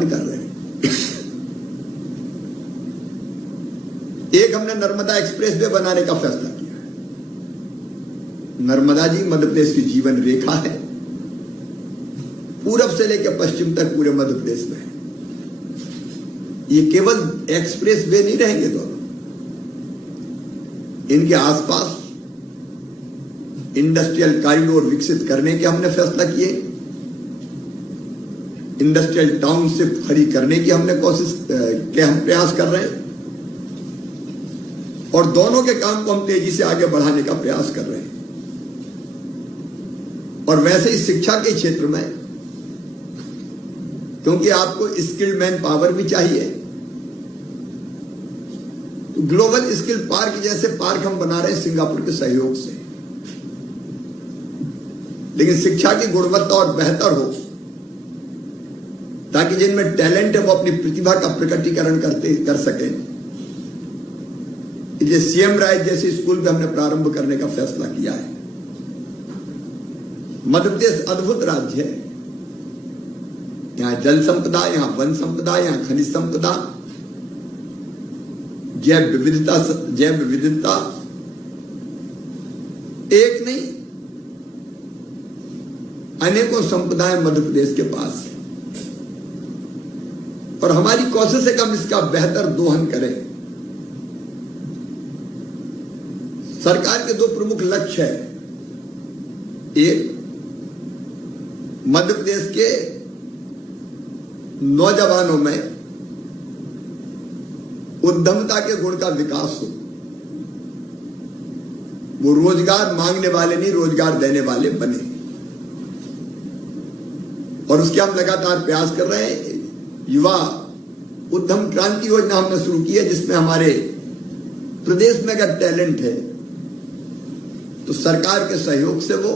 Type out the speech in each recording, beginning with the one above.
कर रहे हैं। एक हमने नर्मदा एक्सप्रेस वे बनाने का फैसला किया है। नर्मदा जी मध्य प्रदेश की जीवन रेखा है, पूरब से लेकर पश्चिम तक पूरे मध्य प्रदेश में है। ये केवल एक्सप्रेस वे नहीं रहेंगे दोनों, इनके आसपास इंडस्ट्रियल कॉरिडोर विकसित करने के हमने फैसला किए, इंडस्ट्रियल टाउनशिप खड़ी करने की हम प्रयास कर रहे हैं, और दोनों के काम को हम तेजी से आगे बढ़ाने का प्रयास कर रहे हैं। और वैसे ही शिक्षा के क्षेत्र में, क्योंकि आपको स्किल्ड मैन पावर भी चाहिए, तो ग्लोबल स्किल पार्क जैसे पार्क हम बना रहे हैं सिंगापुर के सहयोग से। लेकिन शिक्षा की गुणवत्ता और बेहतर हो, ताकि जिनमें टैलेंट है वो अपनी प्रतिभा का प्रकटीकरण कर सकें। ये सीएम राय जैसे स्कूल में हमने प्रारंभ करने का फैसला किया है। मध्य प्रदेश अद्भुत राज्य है, यहां जल संपदा, यहां वन संपदा, यहां खनिज संपदा, जैव विविधता एक नहीं अनेकों संपदाएं मध्य प्रदेश के पास है। और हमारी कोशिश है कि हम इसका बेहतर दोहन करें। सरकार के दो प्रमुख लक्ष्य है। एक, मध्य प्रदेश के नौजवानों में उद्यमता के गुण का विकास हो, वो रोजगार मांगने वाले नहीं रोजगार देने वाले बने। और उसके हम लगातार प्रयास कर रहे हैं। युवा उद्यम क्रांति योजना हमने शुरू की है, जिसमें हमारे प्रदेश में अगर टैलेंट है तो सरकार के सहयोग से वो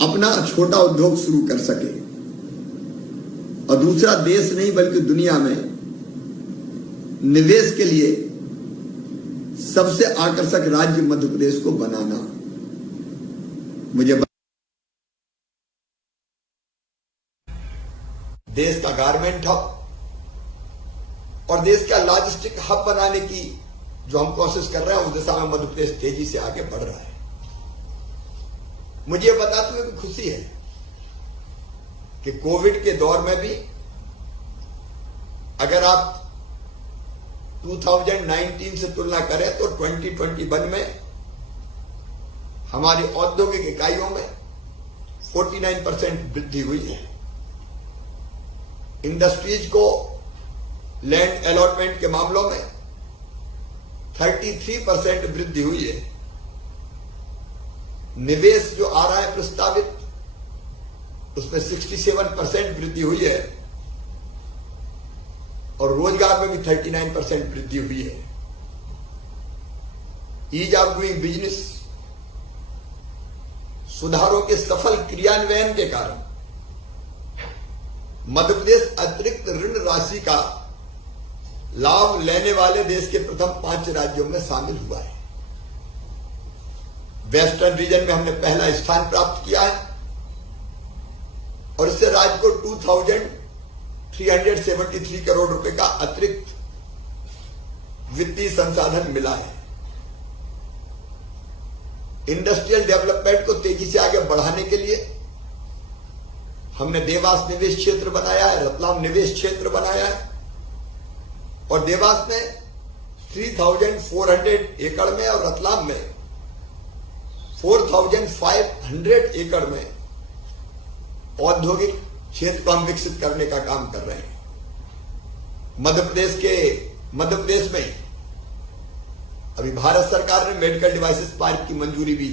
अपना छोटा उद्योग शुरू कर सके, और दूसरा, देश नहीं बल्कि दुनिया में निवेश के लिए सबसे आकर्षक राज्य मध्य प्रदेश को बनाना। मुझे देश का गारमेंट हब और देश का लॉजिस्टिक हब बनाने की जो हम कोशिश कर रहे हैं, उस दिशा में मध्य प्रदेश तेजी से आगे बढ़ रहा है। मुझे बताते हुए भी खुशी है कि कोविड के दौर में भी अगर आप 2019 से तुलना करें तो 2021 में हमारी औद्योगिक इकाइयों में 49% वृद्धि हुई है। इंडस्ट्रीज को लैंड अलॉटमेंट के मामलों में 33% वृद्धि हुई है। निवेश जो आ रहा है प्रस्तावित, उसमें 67% वृद्धि हुई है, और रोजगार में भी 39% वृद्धि हुई है। ईज ऑफ डूइंग बिजनेस सुधारों के सफल क्रियान्वयन के कारण मध्य प्रदेश अतिरिक्त ऋण राशि का लाभ लेने वाले देश के प्रथम 5 राज्यों में शामिल हुआ है। वेस्टर्न रीजन में हमने पहला स्थान प्राप्त किया है, और इससे राज्य को 2373 करोड़ रुपए का अतिरिक्त वित्तीय संसाधन मिला है। इंडस्ट्रियल डेवलपमेंट को तेजी से आगे बढ़ाने के लिए हमने देवास निवेश क्षेत्र बनाया है, रतलाम निवेश क्षेत्र बनाया है, और देवास में 3400 एकड़ में और रतलाम में 4500 एकड़ में औद्योगिक क्षेत्र को हम विकसित करने का काम कर रहे हैं। मध्य प्रदेश में अभी भारत सरकार ने मेडिकल डिवाइसेस पार्क की मंजूरी भी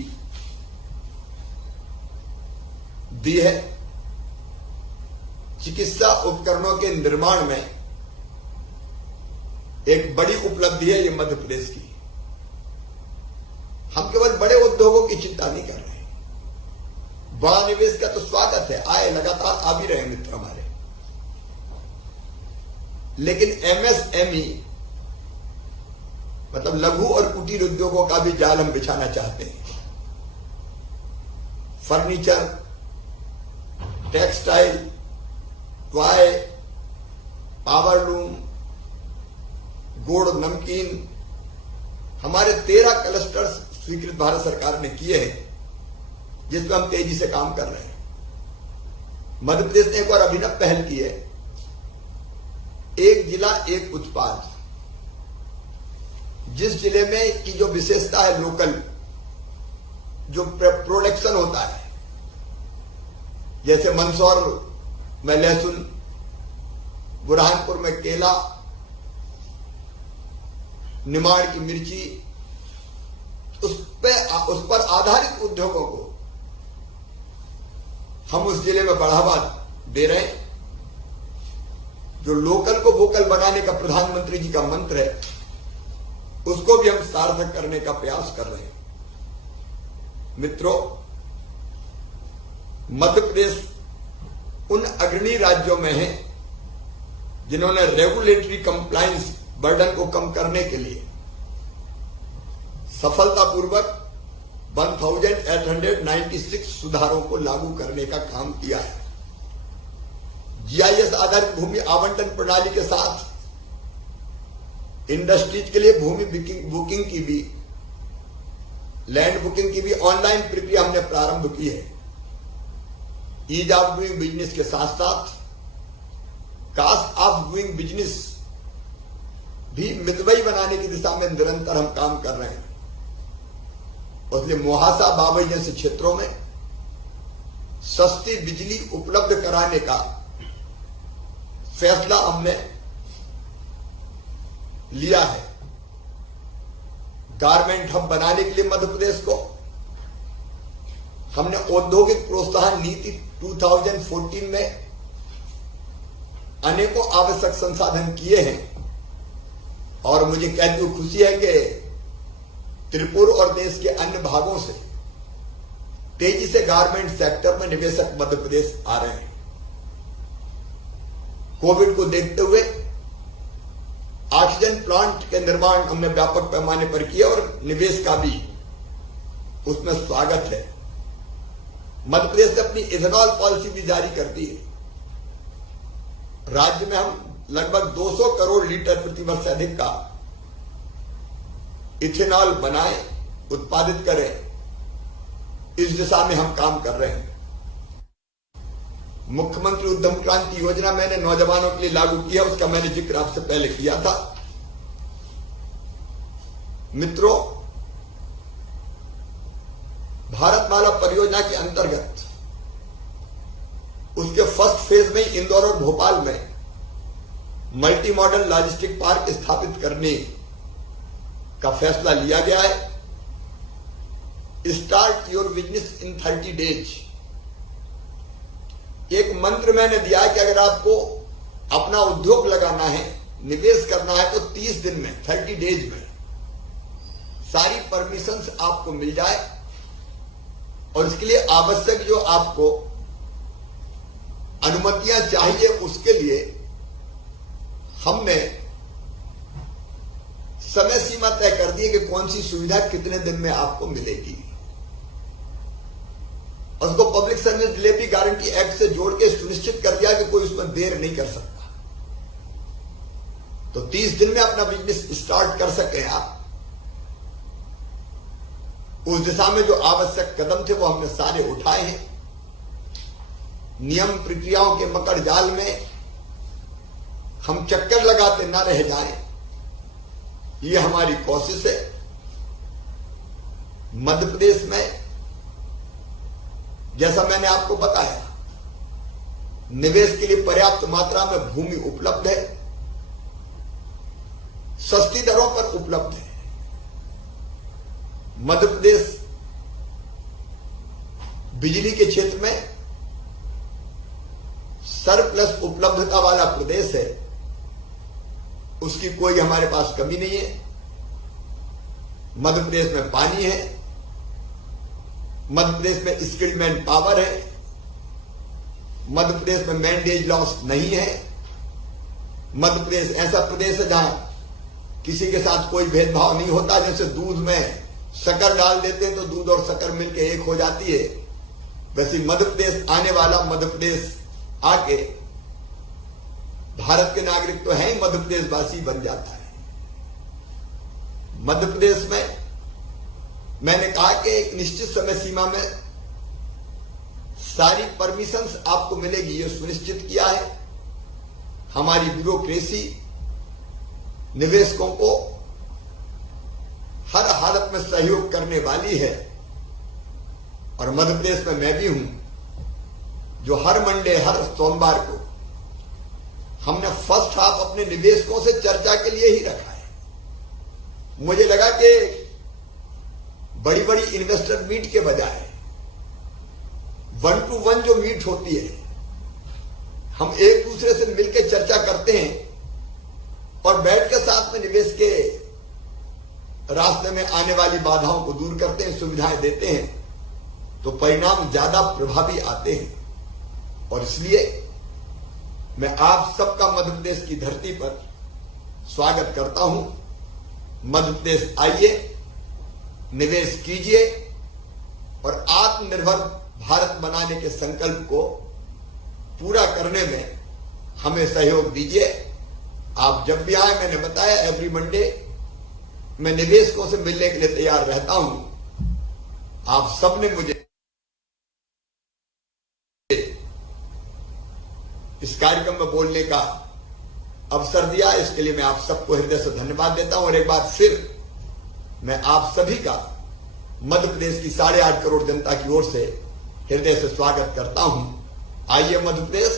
दी है। चिकित्सा उपकरणों के निर्माण में एक बड़ी उपलब्धि है ये मध्य प्रदेश की। हम केवल बड़े उद्योगों की चिंता नहीं कर रहे हैं, बड़ा निवेश का तो स्वागत है, आए लगातार आ भी रहे हैं मित्र हमारे, लेकिन एमएसएमई मतलब लघु और कुटीर उद्योगों का भी जाल हम बिछाना चाहते हैं। Furniture, textile, toy, power loom, गुड़, नमकीन, हमारे 13 क्लस्टर्स स्वीकृत भारत सरकार ने किए हैं, जिसमें हम तेजी से काम कर रहे हैं। मध्य प्रदेश ने एक और अभिनव पहल की है, एक जिला एक उत्पाद। जिस जिले में की जो विशेषता है, लोकल जो प्रोडक्शन होता है, जैसे मंदसौर में लहसुन, बुरहानपुर में केला, निमाड़ की मिर्ची, उस पर आधारित उद्योगों को हम उस जिले में बढ़ावा दे रहे हैं। जो लोकल को वोकल बनाने का प्रधानमंत्री जी का मंत्र है, उसको भी हम सार्थक करने का प्रयास कर रहे हैं। मित्रों, मध्य प्रदेश उन अग्रणी राज्यों में है जिन्होंने रेगुलेटरी कंप्लायंस बर्डन को कम करने के लिए सफलतापूर्वक 1896 सुधारों को लागू करने का काम किया है। जीआईएस आधारित भूमि आवंटन प्रणाली के साथ इंडस्ट्रीज के लिए भूमि बुकिंग की भी, लैंड बुकिंग की भी ऑनलाइन प्रक्रिया हमने प्रारंभ की है। ईज ऑफ डूइंग बिजनेस के साथ साथ कास्ट ऑफ डूइंग बिजनेस भी मितव्ययी बनाने की दिशा में निरंतर हम काम कर रहे हैं। इसलिए मोहासा, बाबई जैसे क्षेत्रों में सस्ती बिजली उपलब्ध कराने का फैसला हमने लिया है। गारमेंट हब बनाने के लिए मध्य प्रदेश को हमने औद्योगिक प्रोत्साहन नीति 2014 में अनेकों आवश्यक संसाधन किए हैं और मुझे कहते हुए खुशी है कि त्रिपुरा और देश के अन्य भागों से तेजी से गारमेंट सेक्टर में निवेशक मध्य प्रदेश आ रहे हैं। कोविड को देखते हुए ऑक्सीजन प्लांट के निर्माण हमने व्यापक पैमाने पर किया और निवेश का भी उसमें स्वागत है। मध्य प्रदेश ने अपनी इथेनॉल पॉलिसी भी जारी कर दी है। राज्य में हम लगभग 200 करोड़ लीटर प्रति वर्ष से अधिक का इथेनॉल बनाएं, उत्पादित करें, इस दिशा में हम काम कर रहे हैं। मुख्यमंत्री उद्यम क्रांति योजना मैंने नौजवानों के लिए लागू किया, उसका मैंने जिक्र आपसे पहले किया था। मित्रों, भारतमाला परियोजना के अंतर्गत उसके फर्स्ट फेज में इंदौर और भोपाल में मल्टी मॉडल लॉजिस्टिक पार्क स्थापित करने का फैसला लिया गया है। Start your business in 30 days. एक मंत्र मैंने दिया है कि अगर आपको अपना उद्योग लगाना है, निवेश करना है, तो 30 दिन में, 30 डेज में सारी परमिशंस आपको मिल जाए और इसके लिए आवश्यक जो आपको अनुमतियां चाहिए, उसके लिए हमने समय सीमा तय कर दी है कि कौन सी सुविधा कितने दिन में आपको मिलेगी। और उसको public service delivery guarantee act से जोड़ के सुनिश्चित कर दिया कि कोई उसमें देर नहीं कर सकता। तो 30 दिन में अपना बिजनेस स्टार्ट कर सके आप। उस दिशा में जो आवश्यक कदम थे वो हमने सारे उठाए हैं। नियम प्रक्रियाओं के मकड़ जाल में हम चक्कर लगाते ना रह जाएं, ये हमारी कोशिश है। मध्य प्रदेश में जैसा मैंने आपको बताया, निवेश के लिए पर्याप्त मात्रा में भूमि उपलब्ध है, सस्ती दरों पर उपलब्ध है। मध्य प्रदेश बिजली के क्षेत्र में सरप्लस उपलब्धता वाला प्रदेश है, उसकी कोई हमारे पास कमी नहीं है। मध्य प्रदेश में पानी है, मध्य प्रदेश में स्किल्ड मैन पावर है, मध्य प्रदेश में मैंडेज लॉस नहीं है। मध्य प्रदेश ऐसा प्रदेश है जहां किसी के साथ कोई भेदभाव नहीं होता। जैसे दूध में शक्कर डाल देते हैं तो दूध और शक्कर मिलकर एक हो जाती है, वैसे मध्य प्रदेश आने वाला, मध्य प्रदेश आके भारत के नागरिक तो हैं, मध्य प्रदेश वासी बन जाता है। मध्य प्रदेश में मैंने कहा कि एक निश्चित समय सीमा में सारी परमिशंस आपको मिलेगी, ये सुनिश्चित किया है। हमारी ब्यूरोक्रेसी निवेशकों को हर हालत में सहयोग करने वाली है। और मध्य प्रदेश में मैं भी हूं, जो हर मंडे, हर सोमवार को हमने फर्स्ट हाफ अपने निवेशकों से चर्चा के लिए ही रखा है। मुझे लगा कि बड़ी बड़ी इन्वेस्टर मीट के बजाय 1-to-1 जो मीट होती है, हम एक दूसरे से मिलकर चर्चा करते हैं और बैठ के साथ में निवेश के रास्ते में आने वाली बाधाओं को दूर करते हैं, सुविधाएं देते हैं, तो परिणाम ज्यादा प्रभावी आते हैं। और इसलिए मैं आप सबका मध्य प्रदेश की धरती पर स्वागत करता हूं। मध्य प्रदेश आइए, निवेश कीजिए और आत्मनिर्भर भारत बनाने के संकल्प को पूरा करने में हमें सहयोग दीजिए। आप जब भी आए, मैंने बताया एवरी मंडे मैं निवेशकों से मिलने के लिए तैयार रहता हूं। आप सबने मुझे इस कार्यक्रम में बोलने का अवसर दिया, इसके लिए मैं आप सबको हृदय से धन्यवाद देता हूं। और एक बार फिर मैं आप सभी का मध्य प्रदेश की 8.5 करोड़ जनता की ओर से हृदय से स्वागत करता हूं। आइए मध्य प्रदेश,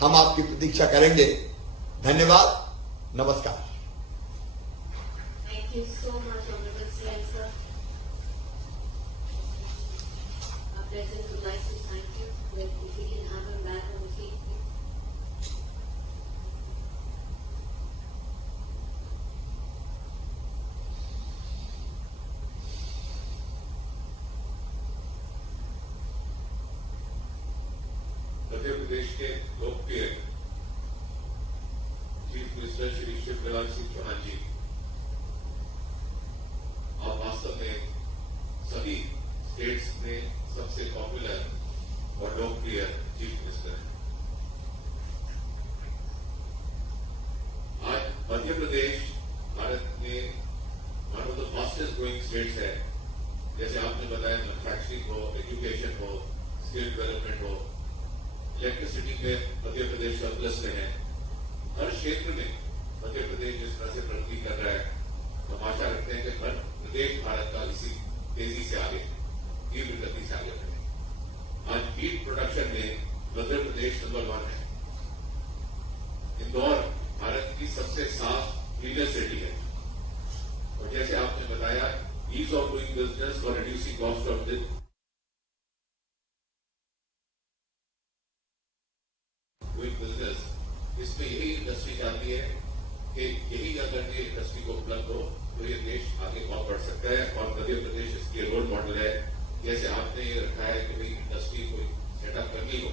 हम आपकी प्रतीक्षा करेंगे। धन्यवाद, नमस्कार। Thank you so much, Honorable CM sir. Our president would like to thank you. If we can have him back on the seat. Madhya Pradesh के लोकप्रिय चीफ मिनिस्टर श्री शिवराज सिंह चौहान जी, आप वास्तव में सभी स्टेट्स में सबसे पॉपुलर और लोकप्रिय चीफ मिनिस्टर हैं। आज मध्य प्रदेश भारत में one of the fastest growing states है। जैसे आपने बताया, मैन्युफैक्चरिंग हो, एजुकेशन हो, स्किल डेवलपमेंट हो, इलेक्ट्रिसिटी में मध्य प्रदेश सरप्लस में है। हर क्षेत्र में मध्य प्रदेश जिस तरह से प्रगति कर रहा है, हम आशा रखते हैं कि हर प्रदेश भारत का इसी तेजी से आगे, तीव्र गति से आगे बढ़े। आज फीड प्रोडक्शन में मध्य प्रदेश नंबर 1 है। इंदौर भारत की सबसे साफ क्लीनर सिटी है। और जैसे आपने बताया, ईज ऑफ डूइंग बिजनेस और reducing cost of doing business, इसमें यही इंडस्ट्री चाहती है कि यही अगर ये इंडस्ट्री को उपलब्ध हो तो ये देश आगे बहुत बढ़ सकता है। और मध्य प्रदेश इसके रोल मॉडल है। जैसे आपने ये रखा है कि भाई इंडस्ट्री को सेटअप करनी हो